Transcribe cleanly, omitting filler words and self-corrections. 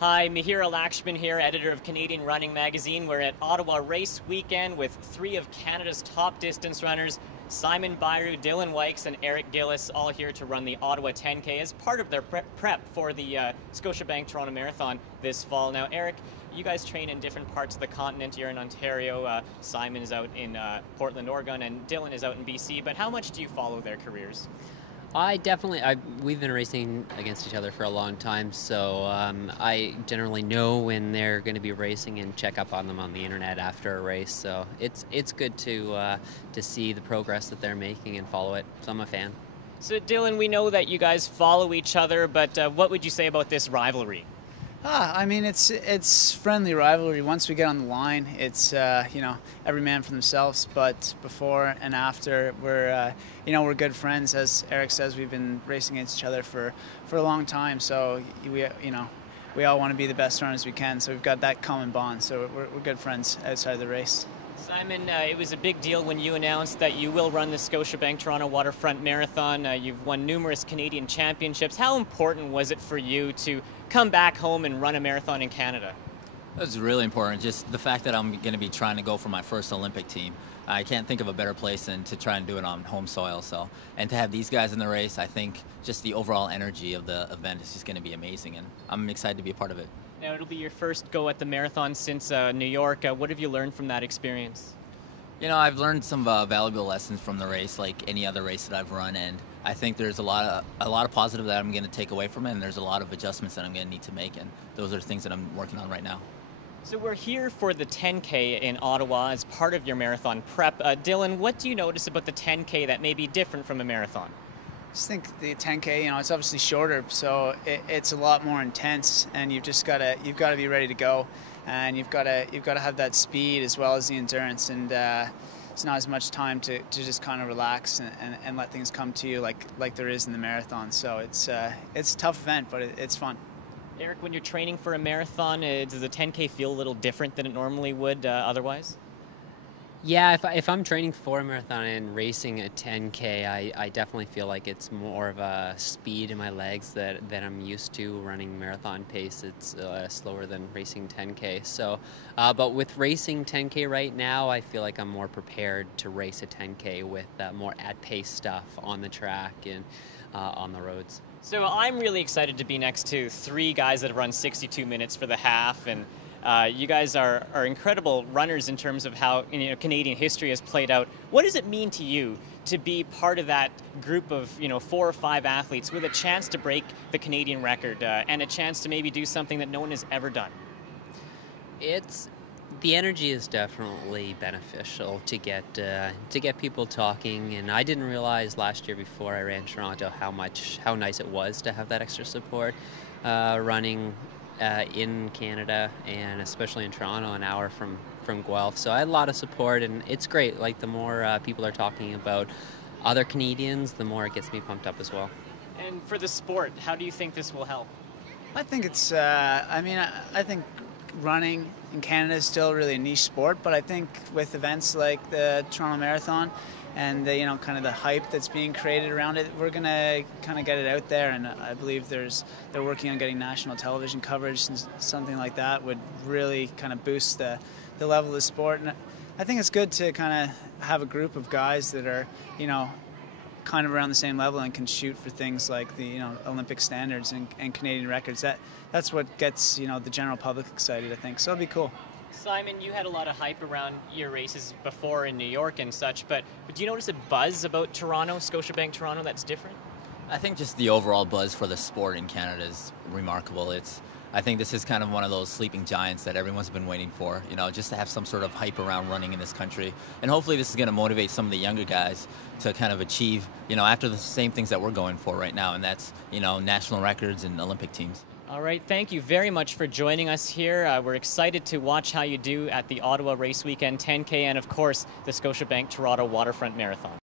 Hi, Mihira Lakshman here, editor of Canadian Running Magazine. We're at Ottawa Race Weekend with three of Canada's top distance runners, Simon Bairu, Dylan Wykes, and Eric Gillis, all here to run the Ottawa 10K as part of their prep for the Scotiabank Toronto Marathon this fall. Now, Eric, you guys train in different parts of the continent. You're in Ontario, Simon is out in Portland, Oregon, and Dylan is out in BC, but how much do you follow their careers? We've been racing against each other for a long time, so I generally know when they're going to be racing and check up on them on the internet after a race. So it's good to see the progress that they're making and follow it. So I'm a fan. So Dylan, we know that you guys follow each other, but what would you say about this rivalry? I mean, it's friendly rivalry. Once we get on the line, it's every man for themselves. But before and after, we're good friends. As Eric says, we've been racing against each other for a long time. So we all want to be the best runners we can. So we've got that common bond. So we're good friends outside of the race. Simon, it was a big deal when you announced that you will run the Scotiabank Toronto Waterfront Marathon. You've won numerous Canadian championships. How important was it for you to come back home and run a marathon in Canada? It was really important. Just the fact that I'm going to be trying to go for my first Olympic team. I can't think of a better place than to try and do it on home soil. So, and to have these guys in the race, I think just the overall energy of the event is just going to be amazing, and I'm excited to be a part of it. Now, it'll be your first go at the marathon since New York. What have you learned from that experience? You know, I've learned some valuable lessons from the race, like any other race that I've run, and I think there's a lot of positive that I'm going to take away from it, and there's a lot of adjustments that I'm going to need to make, and those are things that I'm working on right now. So we're here for the 10K in Ottawa as part of your marathon prep. Dylan, what do you notice about the 10K that may be different from a marathon? I just think the 10K, it's obviously shorter, so it's a lot more intense, and you've got to be ready to go, and you've got to have that speed as well as the endurance, and it's not as much time to just kind of relax and let things come to you like there is in the marathon. So it's a tough event, but it's fun. Eric, when you're training for a marathon, does the 10K feel a little different than it normally would otherwise? Yeah, if I'm training for a marathon and racing a 10K, I definitely feel like it's more of a speed in my legs that I'm used to running marathon pace. It's slower than racing 10K. So, but with racing 10K right now, I feel like I'm more prepared to race a 10K with more at-pace stuff on the track and on the roads. So I'm really excited to be next to three guys that have run 62 minutes for the half, and you guys are incredible runners in terms of how Canadian history has played out. What does it mean to you to be part of that group of 4 or 5 athletes with a chance to break the Canadian record and a chance to maybe do something that no one has ever done? The energy is definitely beneficial to get people talking, and I didn't realize last year before I ran Toronto how nice it was to have that extra support running in Canada, and especially in Toronto, an hour from Guelph. So I had a lot of support, and it's great. Like, the more people are talking about other Canadians, the more it gets me pumped up as well. And for the sport, how do you think this will help? I think it's I think running in Canada is still really a niche sport, but I think with events like the Toronto Marathon and the kind of the hype that's being created around it, we're gonna kind of get it out there, and I believe they're working on getting national television coverage, and something like that would really kind of boost the level of the sport. And I think it's good to kind of have a group of guys that are kind of around the same level and can shoot for things like the Olympic standards and Canadian records. That's what gets the general public excited, I think. So it'll be cool. Simon, you had a lot of hype around your races before in New York and such, but do you notice a buzz about Toronto, Scotiabank Toronto, that's different? I think just the overall buzz for the sport in Canada is remarkable. I think this is kind of one of those sleeping giants that everyone's been waiting for, just to have some sort of hype around running in this country. And hopefully this is going to motivate some of the younger guys to kind of achieve, after the same things that we're going for right now, and that's, national records and Olympic teams. All right, thank you very much for joining us here. We're excited to watch how you do at the Ottawa Race Weekend 10K and, of course, the Scotiabank Toronto Waterfront Marathon.